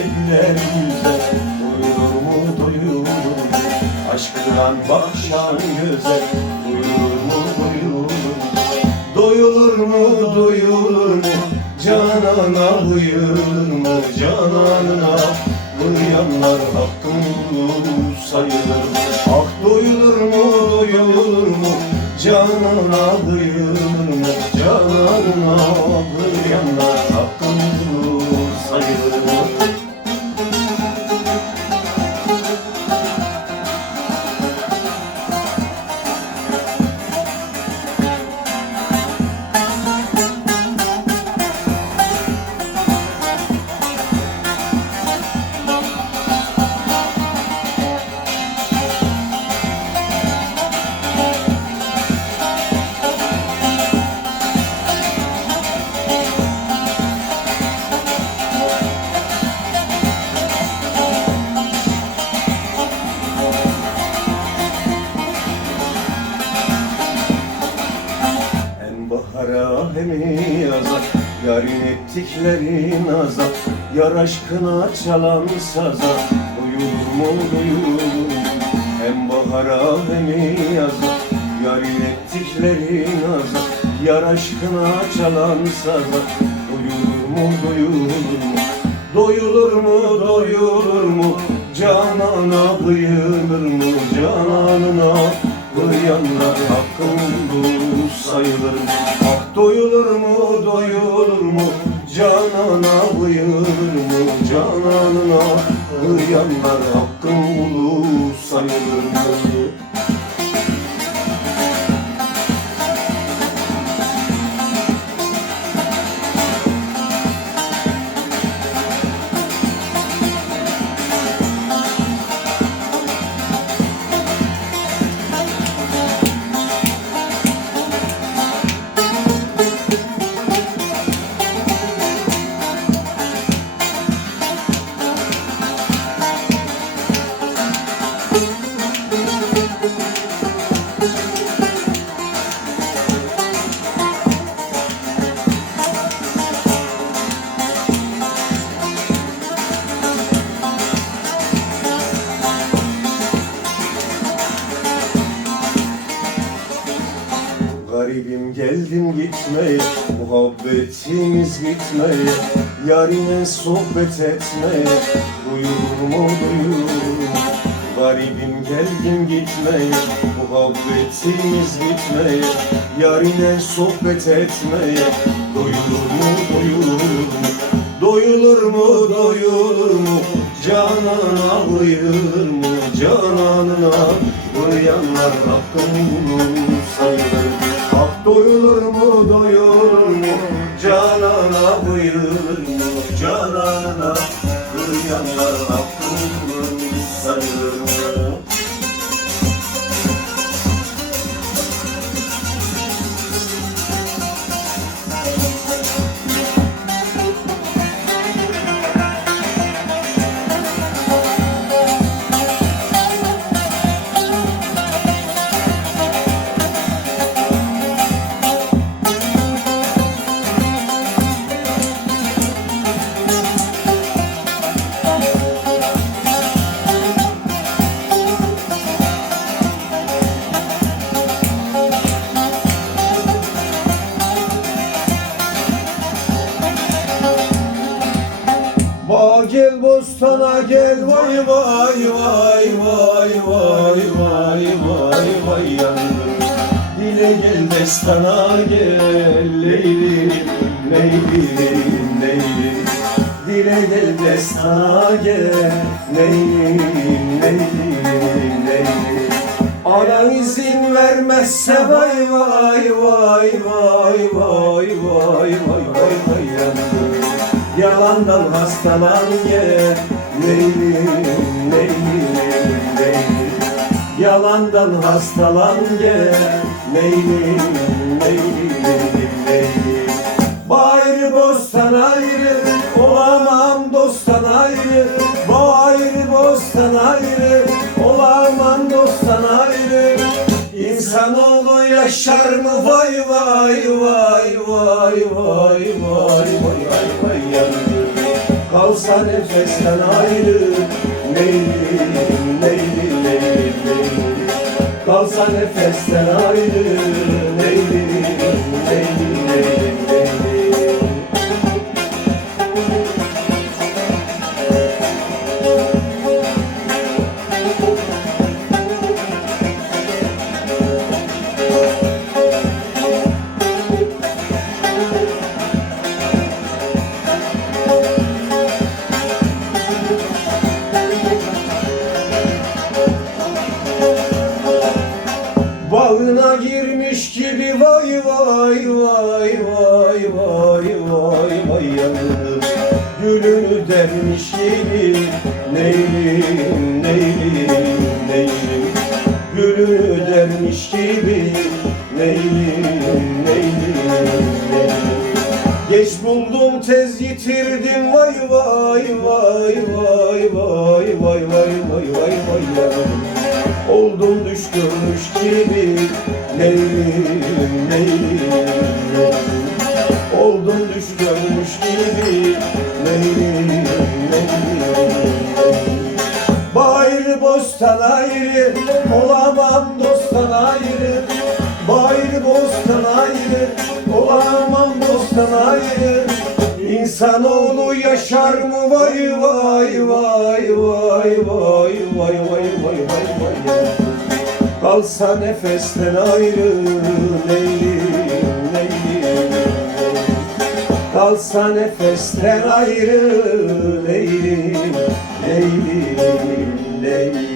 eller güzel Duyulur mu duyulur mu Aşkından bakşan göze Duyulur mu duyulur mu Doyulur mu? Duyulur mu Canana buyurur mu? Canana Duyanlar hakkım sayılır Ah duyulur mu duyulur mu? Canana duyulur mu? Canana duyulur mu Yanlar hakkımız sayılır bahara hem yaza Yarın ettiklerin azap Yar aşkına çalan saza Duyulur mu duyulur? Hem bahara hem yaza Yarın ettiklerin azap Yar aşkına çalan saza Duyulur mu duyulur mu? Doyulur mu doyulur mu? Canana kıyılır mı? Cananına Kıyanlar hakkın bu sayılır Ah doyulur mu doyulur mu? Canana buyurur mu Cananına Kıyanlar hakkın bulu sayılır mı gitmeye Muhabbetimiz bitmeye Yarine sohbet etmeye Duyulur mu duyulur Garibim geldim gitmeye Muhabbetimiz bitmeye Yarine sohbet etmeye Doyulur mu doyulur mu? Doyulur mu doyulur mu? Canana buyurur mu? Cananına Uyanlar buyurmuş canana Kıyanlar aklım sayılır mı? Bostana gel vay vay vay vay vay vay vay vay yandım Dile gel destana gel leyli leyli leyli Dile gel destana gel leyli leyli leyli Anan izin vermezse vay vay vay vay vay vay vay vay yandım Yalandan hastalan ye Leyli, leyli, leyli, leyli Yalandan hastalan ye Leyli, leyli, leyli, leyli Bayrı bostan ayrı Olamam dosttan ayrı. Bayrı bostan ayrı Olamam dosttan ayrı İnsanoğlu yaşar mı? Vay vay vay vay vay vay vay vay vay yandı Kalsa nefesten ayrı Leyli leyli leyli leyli Kalsa nefesten ayrı Gülünü dermiş gibi neylim neylim neylim Gülünü dermiş gibi neylim neylim neylim Geç buldum tez yitirdim. Vay vay vay vay vay vay vay vay vay vay yandım Oldum düş görmüş gibi leylim, leylim Oldum düş görmüş gibi. Leylim, Bayrı bostan ayrı Olamam dosttan ayrı. Bayrı bostan ayrı Olamam dosttan ayrı. İnsanoğlu yaşar mı? Vay vay vay vay vay vay vay vay vay vay. Kalsa nefesten ayrı Kalsa nefesten ayrı leylim leylim leylim